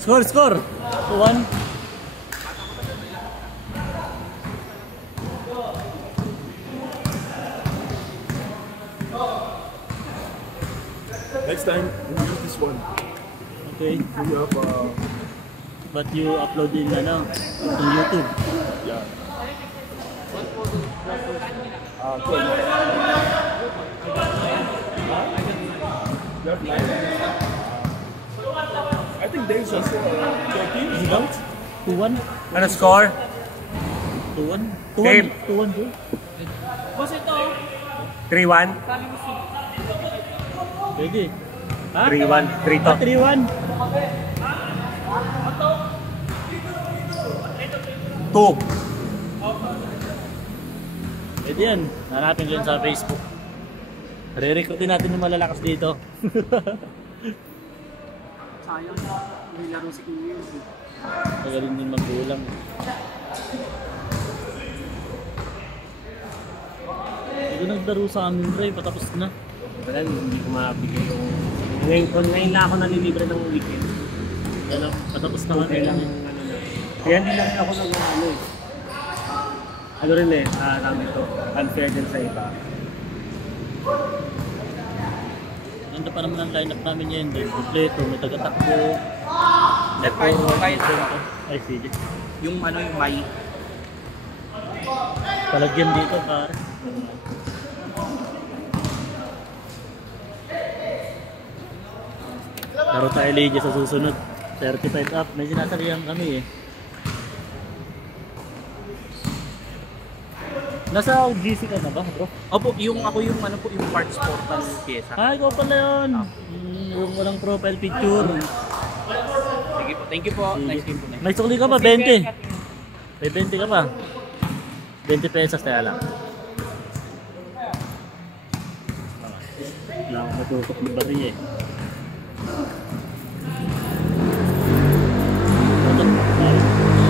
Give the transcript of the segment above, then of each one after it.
Score, score! 2-1. Next time, we'll use this one. Okay. So you have But you upload in ano, on YouTube. yeah. You have 9. I think Dave's also 13. Ikaw? 2-1? Ano score? 2-1? Game. 2-1 bro. Boss, ito. 3-1? Pwede. Ha? 3-1. 3 to. 3-1. 2. Pwede yan. Hanapin ko yan sa Facebook. Re-recruitin natin yung malalakas dito. Sayang na. May laro si Kuya. Magaling din magbulang. Ito naglaro sa amin, Ray. Patapos na. Wala, hindi ko mabigay yung... Ngayon lang ako nalilibre ng weekend. Ano, patapos na kami lang. Kaya hindi lang ako nag ano eh. Ano rin eh, namin ito. Unfair din sa iba. Ganda pa naman ang lineup namin ngayon. Kompleto, may taga-takbo. Ay, sige. Yung ano, yung may. Palagyan dito, pare. Laro tayo Liga sa susunod. 35 up. May sinasalihan kami eh. Nasa GC ka na ba, bro? Opo, ako yung ano po, yung parts portal pyesa. Ah, ikaw pala yun. Yung walang profile picture. Sige po, thank you po. Nice game po. May sukli ka pa, 20. May 20 ka pa. 20 pesos tayo lang. Wala akong matutok ng bari eh.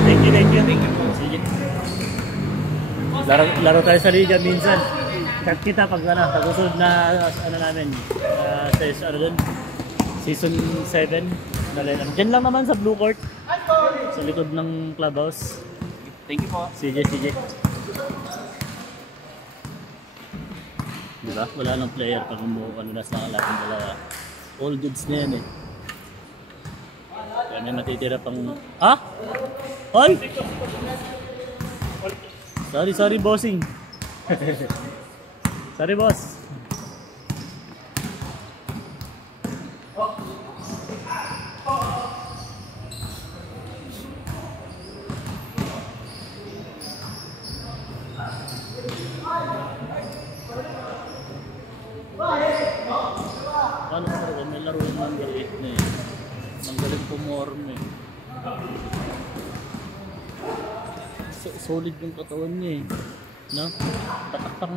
Thank you, thank you. Sige. Laro tayo sa Liga minsan. Chat kita pag tagusunod na ano namin. Season 7. Diyan lang naman sa Blue Court. Sa likod ng clubhouse. Thank you po. Sige. Diba? Wala nang player pag nasa lahat ng dalawa. All goods na yan eh. Kaya may matitira pang... Ha? All? Sorry bossing. Sorry boss. Ano ba? May laro ng number 8 na eh. Ang galing pumorm eh. Solid yung katawan niya eh. No?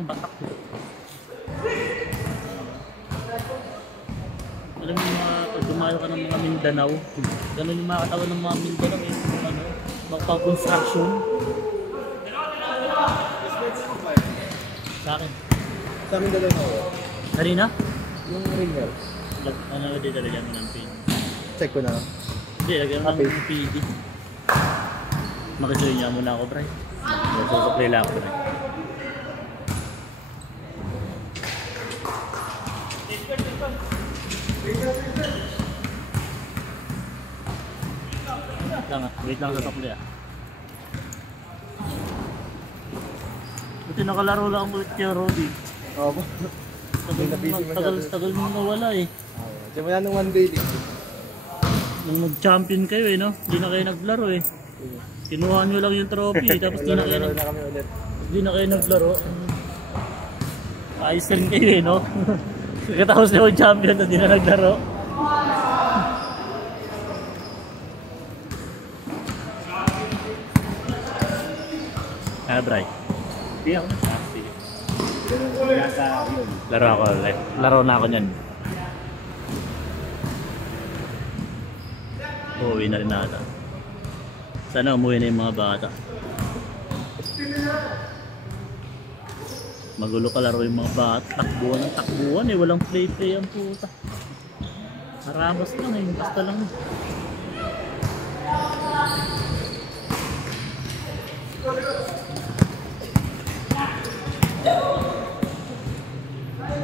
Batak. Alam mo pag dumayo ka ng mga Mindanao, ganun yung mga katawan ng mga Mindanao eh. Ano? Magpa-construction. Sa akin. Sa amin dalawa ako. Kanina? Yung ringer. Ano dito lagyan mo ng pin? Check ko na. Hindi, lagyan mo ng PD. Makijoin niya muna ako, Bray. Magsusupply lang ako, Bray. Wait lang sa supply ah. Buti nakalaro lang ulit kay Roddy. Oo. Tagal mo nawala eh. Diyan mo yan ng one day league. Nung nag-champion kayo eh, no? Hindi na kayo naglaro eh. Kinuha nyo lang yung trophy tapos di na kayo naglaro. Ayos rin kayo eh, no? Katapos na yung champion na di na naglaro. Ah, Bray. Hindi ako nagsabi. Laro ako ulit. Laro na ako nyan. Uuwi na rin nata. Sana umuwi na yung mga bata. Magulo ka laro yung mga bata. Takbuhan ng takbuhan eh. Walang play ang puta. Harabas lang eh. Basta lang.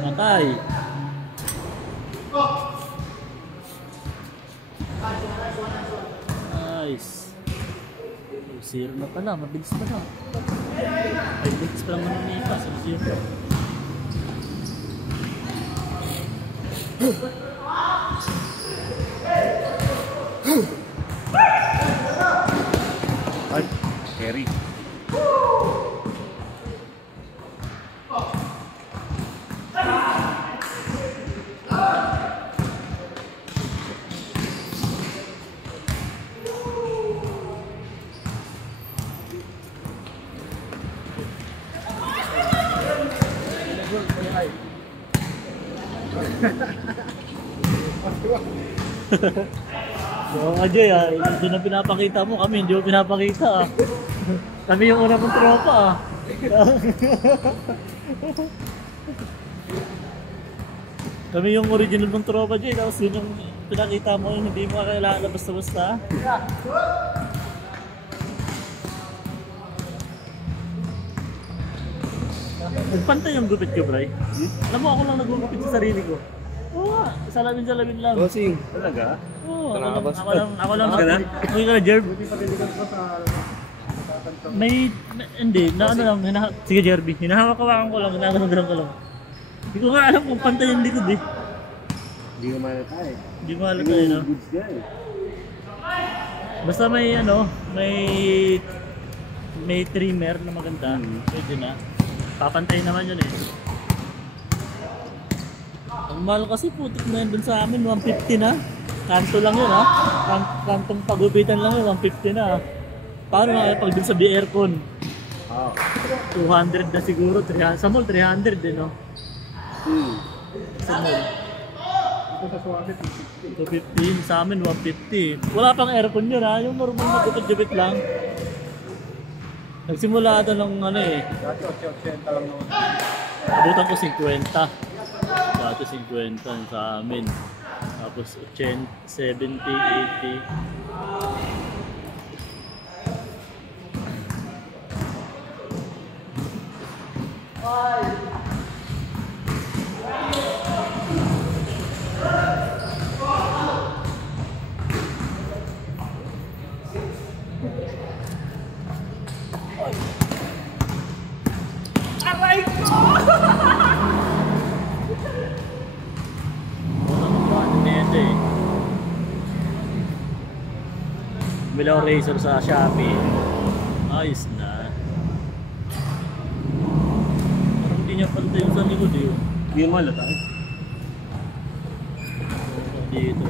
Matay. Nice. 0 na pala, mabilis pa na. 5 minutes pa lang manunipa, 0-0. Ay, carry. Oo nga Jay, doon ang pinapakita mo, kami hindi mo pinapakita ah. Kami yung una mong tropa ah. Kami yung original mong tropa Jay, tapos yun yung pinakita mo, yung hindi mo kailangan na basta-basta. Nagpantay yung gupit ko, Bray. Alam mo, ako lang nagugupit sa sarili ko. Oo nga, salamin-salamin lang. Bossing. Talaga? Oo, Nakakabas ako lang. Ka na? Okay ka na, Jerb? Hindi, na ano lang, sige Jerby, hinahawak-hawakan ko lang, hinahawak ko lang. Hindi ko nga alam kung pantay yung likod eh. Hindi ka malata eh. Hindi ko alam tayo, no? Goods ka eh. Basta may ano, may trimmer na maganda, pwede na. Papantayin naman yun eh. Ang mahal kasi putik na yun dun sa amin, 150 na. Kanto lang yun ha. Kantong pagupitan lang yun, 150 na. Paano nga pag dun sa aircon? Oo. 200 na siguro, 300. Sa mall 300 din no? Sa mall. Ito sa Suwase, 250, sa amin 150. Wala pang aircon yun ha, yung normal na gupit-gupit lang. Nagsimula ito ng ano eh. dati 80 lang naman. Abutan ko 50. Dati 50 sa amin. Tapos 80, 70, 80. Bilang razor sa Shopee. Ayos na. Parang hindi niya pantay yung sa likod eh. Hindi mo malata eh. Dito.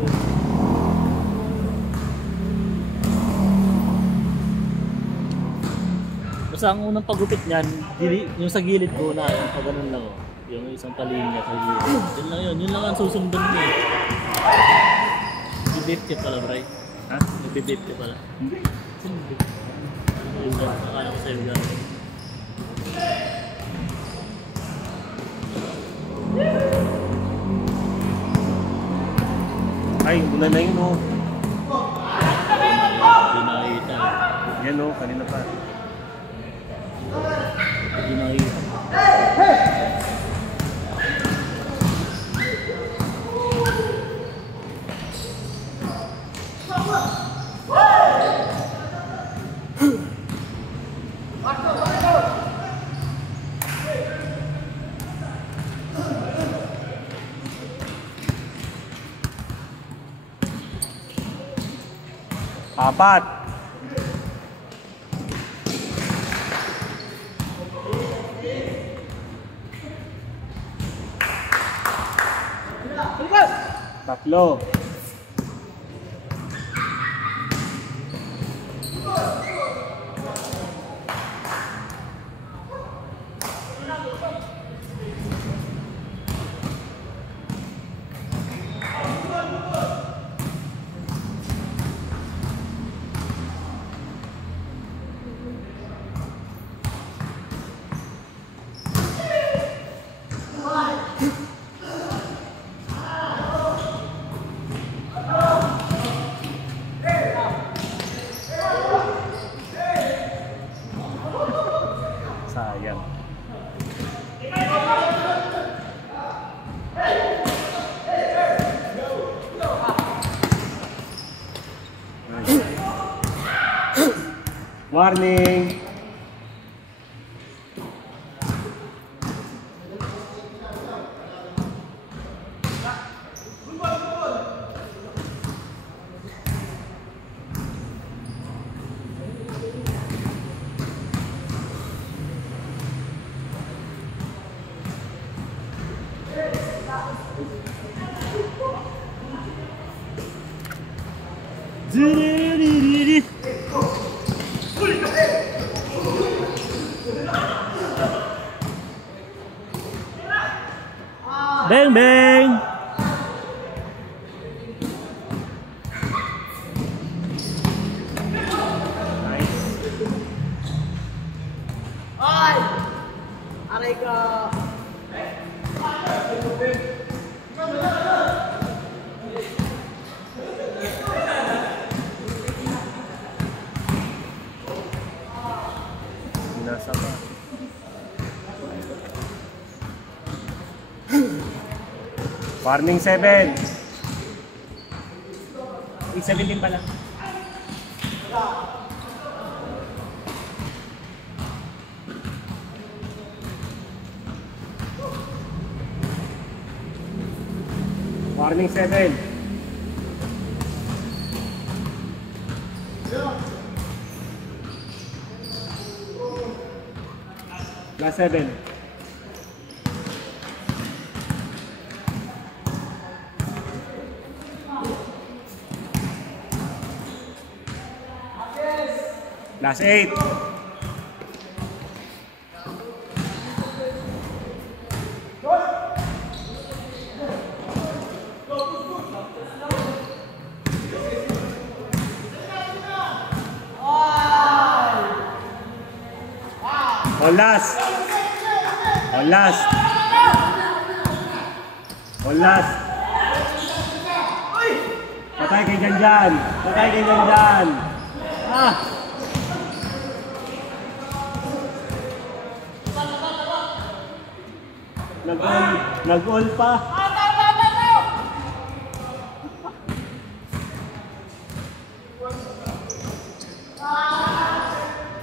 Basta ang unang pagupit niyan, yung sa gilid ko na, yung pag ganun lang oh. Yung isang palinya sa gilid. Yun lang yun, yun lang ang susundan mo eh. Bibip ka pala, Bray. Ha? Bibip ka pala. Hindi. Sino? Ayun lang, akala ko sa'yo gano'n. Ay, una na yun oh. Hindi nakikita eh. Yan oh, kanina pa. Hindi nakikita. Apat. Tatlo. Warning! Ziririririri. Bang bang. Nasa pa. Warning 7. 17 pala. Warning 7. Last 7. Last 8. All last. All last. All last. Patay kay Janjan. Patay kay Janjan. Ah! Nag-all pa.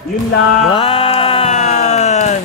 Yun lang. Bye.